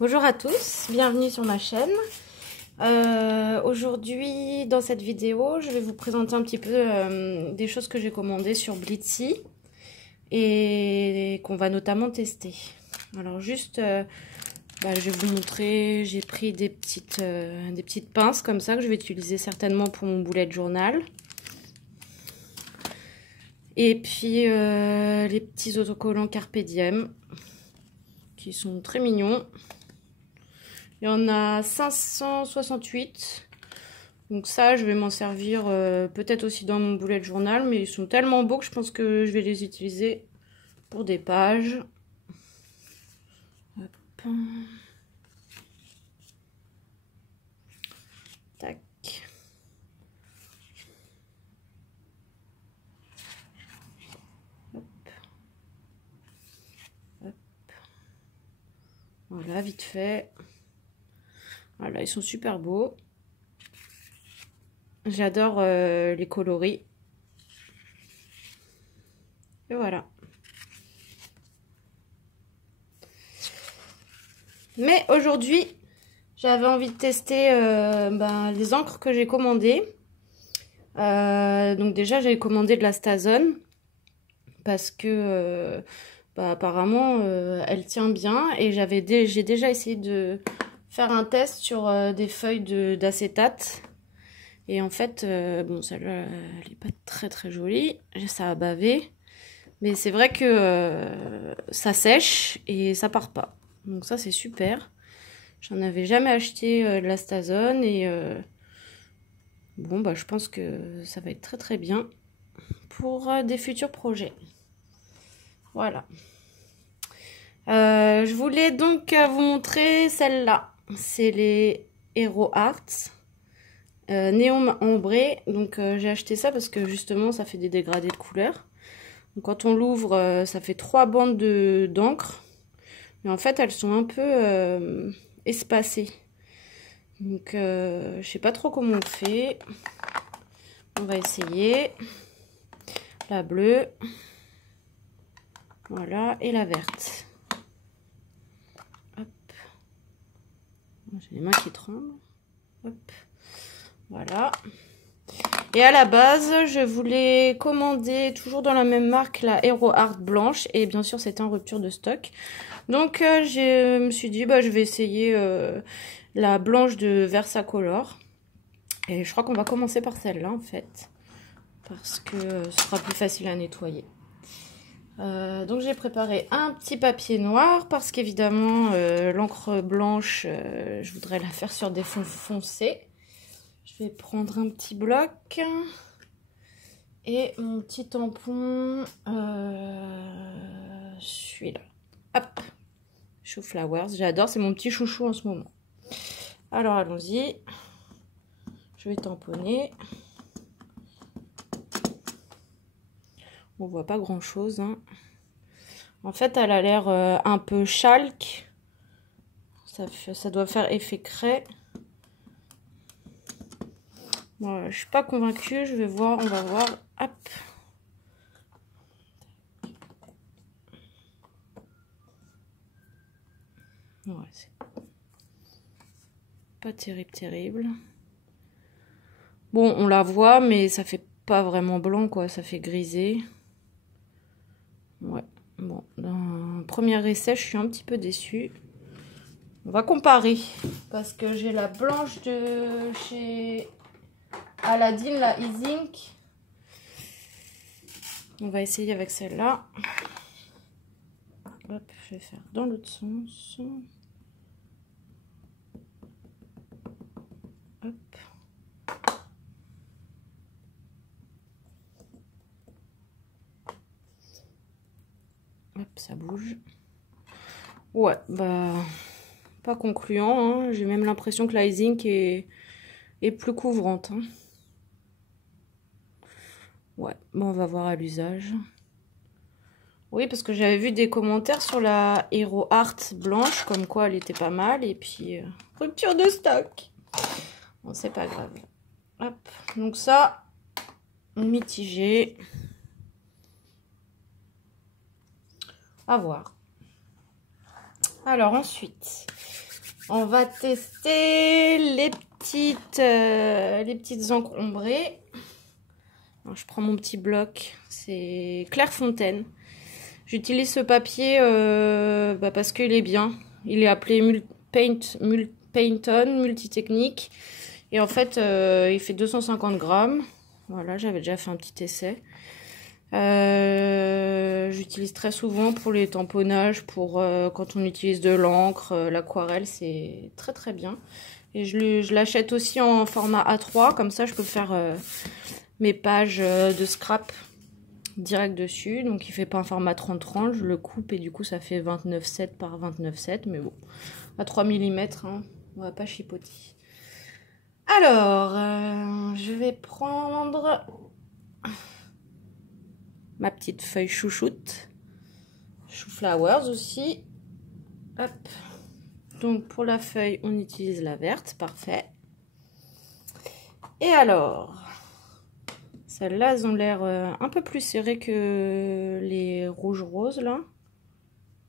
Bonjour à tous, bienvenue sur ma chaîne. Aujourd'hui, dans cette vidéo, je vais vous présenter un petit peu des choses que j'ai commandées sur Blitsy et qu'on va notamment tester. Alors juste, je vais vous montrer, j'ai pris des petites pinces comme ça que je vais utiliser certainement pour mon bullet journal. Et puis les petits autocollants Carpe Diem qui sont très mignons. Il y en a 568. Donc ça, je vais m'en servir peut-être aussi dans mon bullet journal. Mais ils sont tellement beaux que je pense que je vais les utiliser pour des pages. Hop. Tac. Hop. Hop. Voilà, vite fait. Voilà, ils sont super beaux. J'adore les coloris. Et voilà. Mais aujourd'hui, j'avais envie de tester les encres que j'ai commandées. Donc déjà, j'avais commandé de la Stazone parce que apparemment, elle tient bien. Et j'ai déjà essayé de faire un test sur des feuilles d'acétate. Et en fait, celle-là, elle n'est pas très très jolie. Ça a bavé. Mais c'est vrai que ça sèche et ça part pas. Donc ça, c'est super. J'en avais jamais acheté de la Stazone. Et je pense que ça va être très très bien pour des futurs projets. Voilà. Je voulais donc vous montrer celle-là. C'est les Hero Arts néon ambré. Donc j'ai acheté ça parce que justement ça fait des dégradés de couleurs. Donc, quand on l'ouvre, ça fait 3 bandes d'encre. Mais en fait elles sont un peu espacées. Donc je sais pas trop comment on fait. On va essayer. La bleue. Voilà. Et la verte. J'ai les mains qui tremblent. Hop. Voilà. Et à la base, je voulais commander, toujours dans la même marque, la Hero Art blanche. Et bien sûr, c'était en rupture de stock. Donc, je me suis dit, je vais essayer la blanche de Versacolor. Et je crois qu'on va commencer par celle-là, en fait. Parce que ce sera plus facile à nettoyer. Donc j'ai préparé un petit papier noir parce qu'évidemment l'encre blanche je voudrais la faire sur des fonds foncés. Je vais prendre un petit bloc et mon petit tampon, celui-là. Hop, Chou Flowers, j'adore, c'est mon petit chouchou en ce moment. Alors allons-y, je vais tamponner. On voit pas grand chose, hein. En fait, elle a l'air un peu chalk. Ça doit faire effet craie. Bon, je suis pas convaincue. Je vais voir. On va voir. Hop. Ouais, c'est pas terrible. Bon, on la voit, mais ça fait pas vraiment blanc, quoi. Ça fait grisé. Ouais. Bon, dans un premier essai, je suis un petit peu déçue. On va comparer. Parce que j'ai la blanche de chez Aladdin, la E-Zinc. On va essayer avec celle-là. Hop, je vais faire dans l'autre sens. Hop. Hop, ça bouge. Ouais, pas concluant, hein. J'ai même l'impression que la E-Zinc est plus couvrante, hein. Ouais, on va voir à l'usage. Oui, parce que j'avais vu des commentaires sur la Hero Art blanche, comme quoi elle était pas mal, et puis rupture de stock. Bon, c'est pas grave. Hop, donc ça, mitigé. À voir. Alors ensuite, On va tester les petites encres ombrées. Alors, je prends mon petit bloc, c'est Clairefontaine. J'utilise ce papier parce qu'il est bien. Il est appelé Painton Multitechnique. Et en fait, il fait 250 grammes. Voilà, j'avais déjà fait un petit essai. J'utilise très souvent pour les tamponnages, pour quand on utilise de l'encre, l'aquarelle, c'est très très bien. Et je l'achète aussi en format A3, comme ça je peux faire mes pages de scrap direct dessus. Donc il fait pas un format 30-30, je le coupe et du coup ça fait 29,7 par 29,7, mais bon, à 3 mm, hein, on va pas chipoter. Alors, je vais prendre ma petite feuille chouchoute, chou flowers aussi. Hop. Donc pour la feuille, on utilise la verte, parfait. Et alors, celles-là, elles ont l'air un peu plus serrées que les rouges roses là.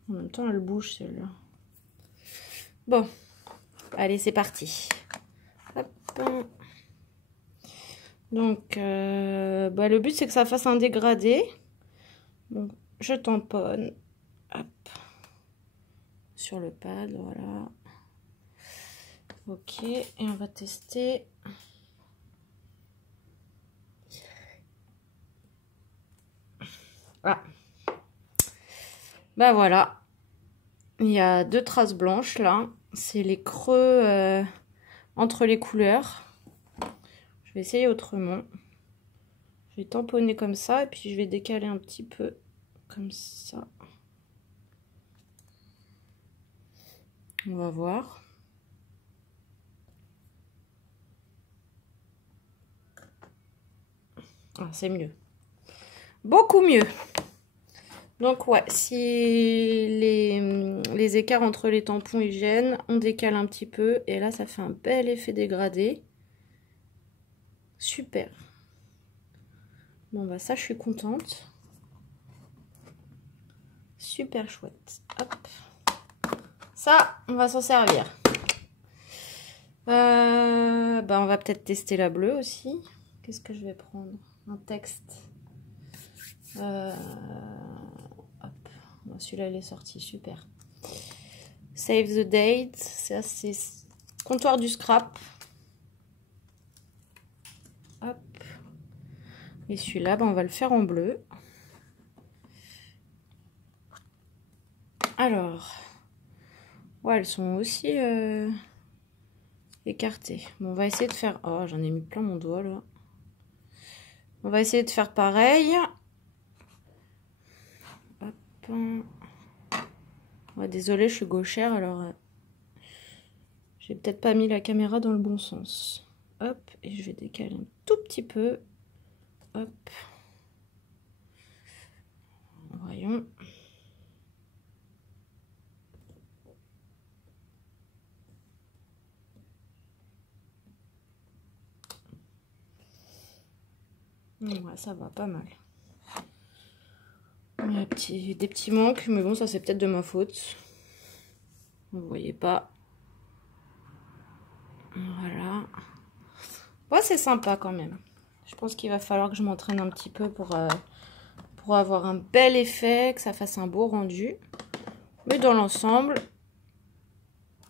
En même temps, elles bougent celles-là. Bon, allez, c'est parti. Hop. Donc, le but c'est que ça fasse un dégradé. Donc, je tamponne. Hop. Sur le pad, voilà. Ok, et on va tester. Ah. Bah voilà. Il y a 2 traces blanches là. C'est les creux entre les couleurs. Je vais essayer autrement. Je vais tamponner comme ça et puis je vais décaler un petit peu comme ça. On va voir. Ah, c'est mieux. Beaucoup mieux. Donc ouais, si les écarts entre les tampons ils gênent, on décale un petit peu et là ça fait un bel effet dégradé. Super. Bon bah ça je suis contente. Super chouette. Hop. Ça, on va s'en servir. On va peut-être tester la bleue aussi. Qu'est-ce que je vais prendre? Un texte. Hop. Celui-là, il est sorti. Super. Save the date. Ça, c'est comptoir du scrap. Hop. Et celui-là, on va le faire en bleu. Alors. Ouais, elles sont aussi écartées. Bon, on va essayer de faire... Oh, j'en ai mis plein mon doigt, là. On va essayer de faire pareil. Hop. Ouais, désolée, je suis gauchère, alors... j'ai peut-être pas mis la caméra dans le bon sens. Hop, et je vais décaler un tout petit peu. Hop. Voyons. Ouais, ça va pas mal. Il y a des petits manques, mais bon, ça c'est peut-être de ma faute. Vous voyez pas. Voilà. Ouais, c'est sympa quand même. Je pense qu'il va falloir que je m'entraîne un petit peu pour avoir un bel effet, que ça fasse un beau rendu. Mais dans l'ensemble,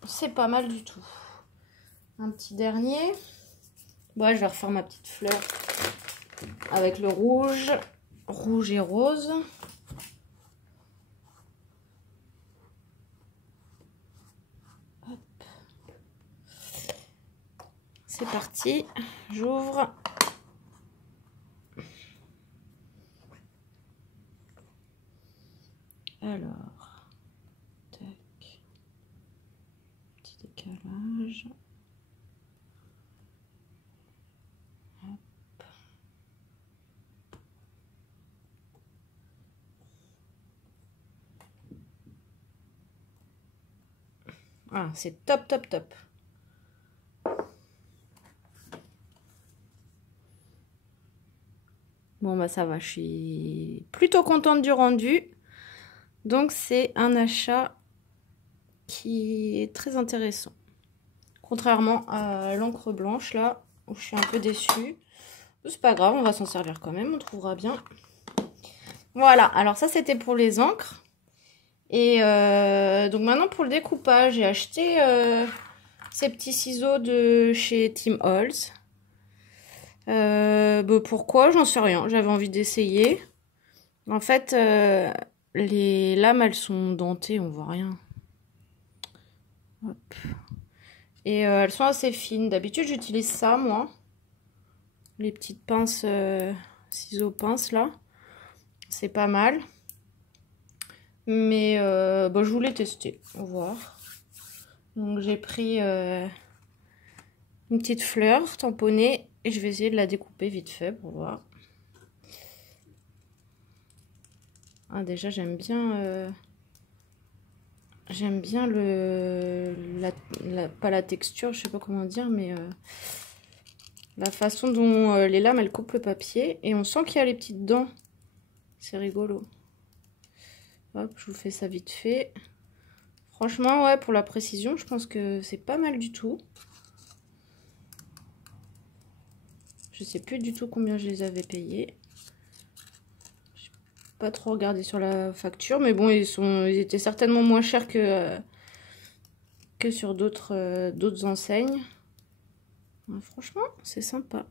c'est pas mal du tout. Un petit dernier. Bon, je vais refaire ma petite fleur avec le rouge. Rouge et rose. C'est parti, j'ouvre. Alors, tac, petit décalage. Hop. Ah, c'est top, top, top. Bon, bah ça va, je suis plutôt contente du rendu. Donc, c'est un achat qui est très intéressant. Contrairement à l'encre blanche là, où je suis un peu déçue. C'est pas grave, on va s'en servir quand même, on trouvera bien. Voilà, alors ça c'était pour les encres. Et donc maintenant pour le découpage, j'ai acheté ces petits ciseaux de chez Tim Holtz. Pourquoi? J'en sais rien, j'avais envie d'essayer. En fait, les lames elles sont dentées, on voit rien. Hop. Et elles sont assez fines. D'habitude j'utilise ça moi. Les petites pinces, ciseaux pinces là. C'est pas mal. Mais je voulais tester, on va voir. Donc j'ai pris une petite fleur tamponnée et je vais essayer de la découper vite fait pour voir. Ah, déjà j'aime bien pas la texture, je sais pas comment dire, mais la façon dont les lames elles coupent le papier et on sent qu'il y a les petites dents. C'est rigolo. Hop, je vous fais ça vite fait. Franchement, ouais, pour la précision, je pense que c'est pas mal du tout. Je sais plus du tout combien je les avais payés. J'ai pas trop regardé sur la facture, mais bon, ils étaient certainement moins chers que sur d'autres enseignes. Ouais, franchement, c'est sympa.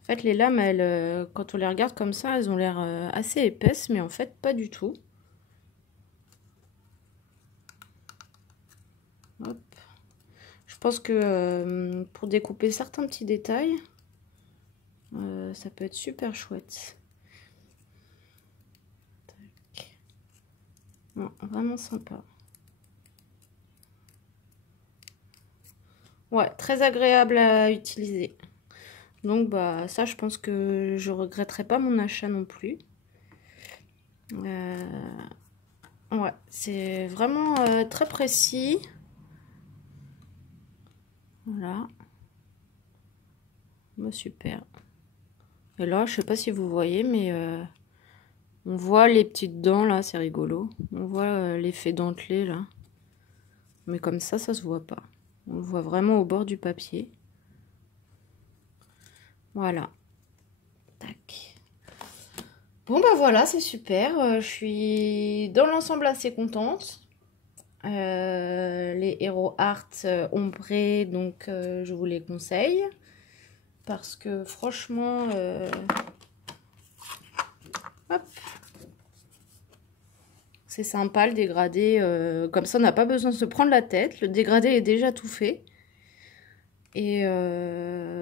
En fait, les lames, elles, quand on les regarde comme ça, elles ont l'air assez épaisses, mais en fait, pas du tout. Hop. Je pense que pour découper certains petits détails, ça peut être super chouette. Tac. Non, vraiment sympa. Ouais, très agréable à utiliser. Donc bah ça, je pense que je regretterai pas mon achat non plus. Ouais, c'est vraiment très précis. Voilà. Bah, super. Et là, je sais pas si vous voyez, mais on voit les petites dents là, c'est rigolo. On voit l'effet dentelé là. Mais comme ça se voit pas. On le voit vraiment au bord du papier. Voilà. Tac. Bon bah voilà, c'est super. Je suis dans l'ensemble assez contente. Les Hero Art ombrés, donc je vous les conseille. Parce que franchement... hop. C'est sympa le dégradé. Comme ça, on n'a pas besoin de se prendre la tête. Le dégradé est déjà tout fait. Et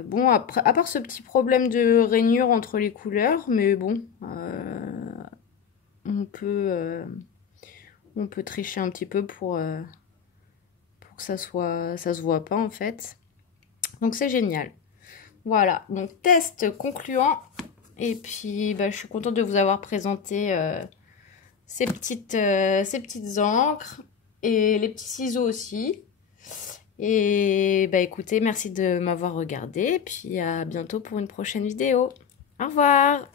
bon, après, à part ce petit problème de rainure entre les couleurs, mais bon, on peut tricher un petit peu pour que ça se voit pas en fait. Donc c'est génial. Voilà, donc test concluant. Et puis bah, je suis contente de vous avoir présenté ces petites encres et les petits ciseaux aussi. Et bah écoutez, merci de m'avoir regardé. Puis à bientôt pour une prochaine vidéo. Au revoir!